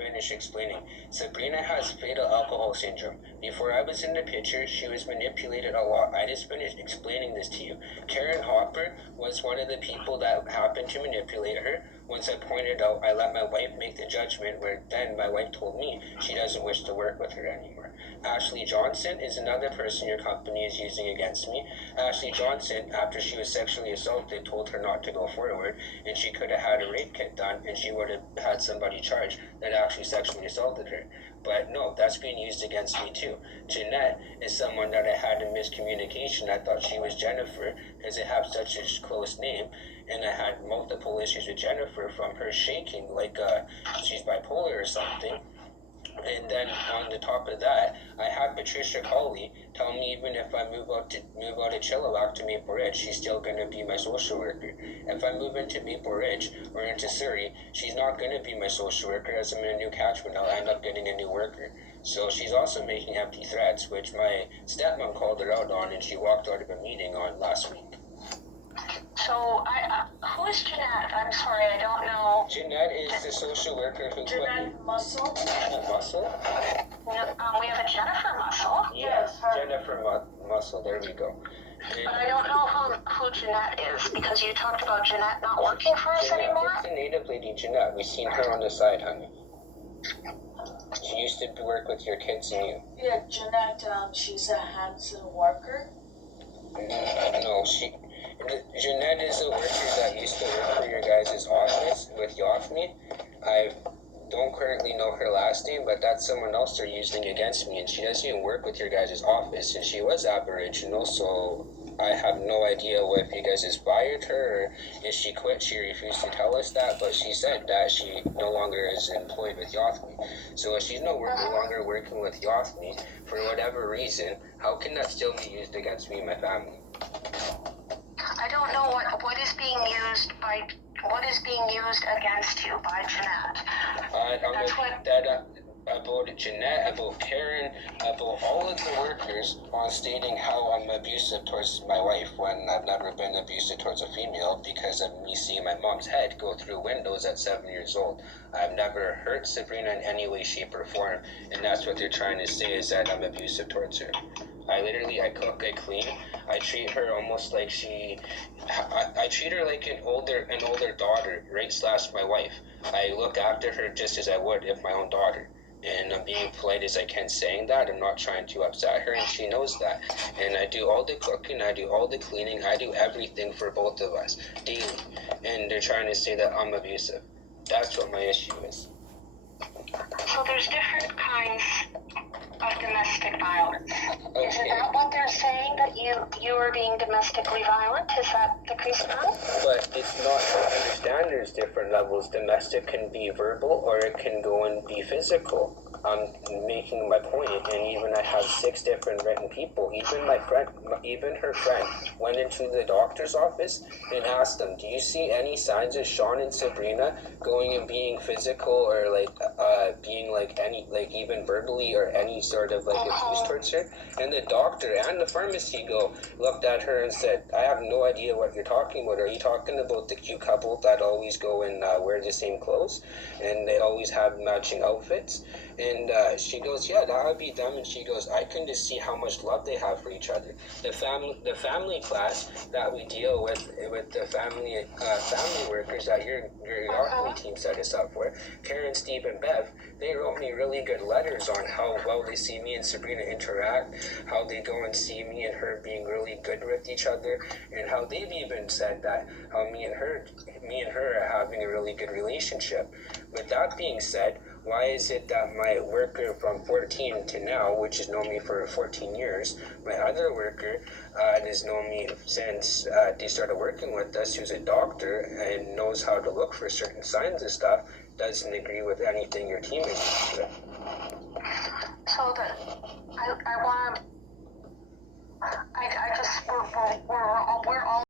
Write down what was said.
finish explaining. Sabrina has fatal alcohol syndrome. Before I was in the picture, she was manipulated a lot. I just finished explaining this to you. Karen Hopper was one of the people that happened to manipulate her. Once I pointed out, I let my wife make the judgment, where then my wife told me she doesn't wish to work with her anymore. Ashley Johnson is another person your company is using against me. Ashley Johnson, after she was sexually assaulted, told her not to go forward, and she could have had a rape kit done, and she would have had somebody charged that actually sexually assaulted her. But no, that's being used against me too. Jeanette is someone that I had in miscommunication. I thought she was Jennifer because they have such a close name, and I had multiple issues with Jennifer from her shaking like she's bipolar or something. And then on the top of that, I had Patricia Colley tell me even if I move out of Chilliwack to Maple Ridge, she's still going to be my social worker. If I move into Maple Ridge or into Surrey, she's not going to be my social worker. As I'm in a new catchment, I'll end up getting a new worker. So she's also making empty threats, which my stepmom called her out on, and she walked out of a meeting on last week. So, who is Jeanette? I'm sorry, I don't know. Jeanette is the social worker who Jeanette Muscle? Muscle? We have a Jennifer Muscle. Yes, Jennifer Muscle, there we go. But I don't know who Jeanette is, because you talked about Jeanette not working for us anymore. It's the native lady Jeanette. We've seen her on the side, honey. She used to work with your kids and you. Yeah, Jeanette, she's a Hanson worker. No, Jeanette is a worker that used to work for your guys' office with Yothme. I don't currently know her last name, but that's someone else they're using against me, and she doesn't even work with your guys' office, and she was Aboriginal, so I have no idea if you guys just fired her, or if she quit. She refused to tell us that, but she said that she no longer is employed with Yothme. So if she's no longer working with Yothme, for whatever reason, how can that still be used against me and my family? I don't know what is being used against you by Jeanette. About Jeanette, about Karen, about all of the workers on stating how I'm abusive towards my wife when I've never been abusive towards a female because of me seeing my mom's head go through windows at 7 years old. I've never hurt Sabrina in any way, shape, or form, and that's what they're trying to say is that I'm abusive towards her. I cook, I clean, I treat her almost like I treat her like an older daughter, / my wife. I look after her just as I would if my own daughter. And I'm being polite as I can saying that. I'm not trying to upset her, and she knows that. And I do all the cooking, I do all the cleaning, I do everything for both of us, daily. And they're trying to say that I'm abusive. That's what my issue is. So there's different kinds of domestic violence. Okay. Is that what they're saying, that you are being domestically violent? Is that the concern? But it's not, understand there's different levels. Domestic can be verbal or it can go and be physical. I'm making my point, and even I have 6 different written people. Even her friend went into the doctor's office and asked them, do you see any signs of Sean and Sabrina going and being physical or being even verbally or any sort of abuse towards her? And the doctor and the pharmacy looked at her and said, I have no idea what you're talking about. Are you talking about the cute couple that always go and wear the same clothes and they always have matching outfits? And she goes, yeah, that would be them. And she goes, I can just see how much love they have for each other. The family class that we deal with the family workers that your Yothme team set us up for, Karen, Steve, and Bev, they wrote me really good letters on how well they see me and Sabrina interact, how they go and see me and her being really good with each other, and how they've even said that how me and her are having a really good relationship. With that being said, why is it that my worker from 14 to now, which has known me for 14 years, my other worker has known me since they started working with us, who's a doctor and knows how to look for certain signs and stuff, doesn't agree with anything your team is doing? So we're all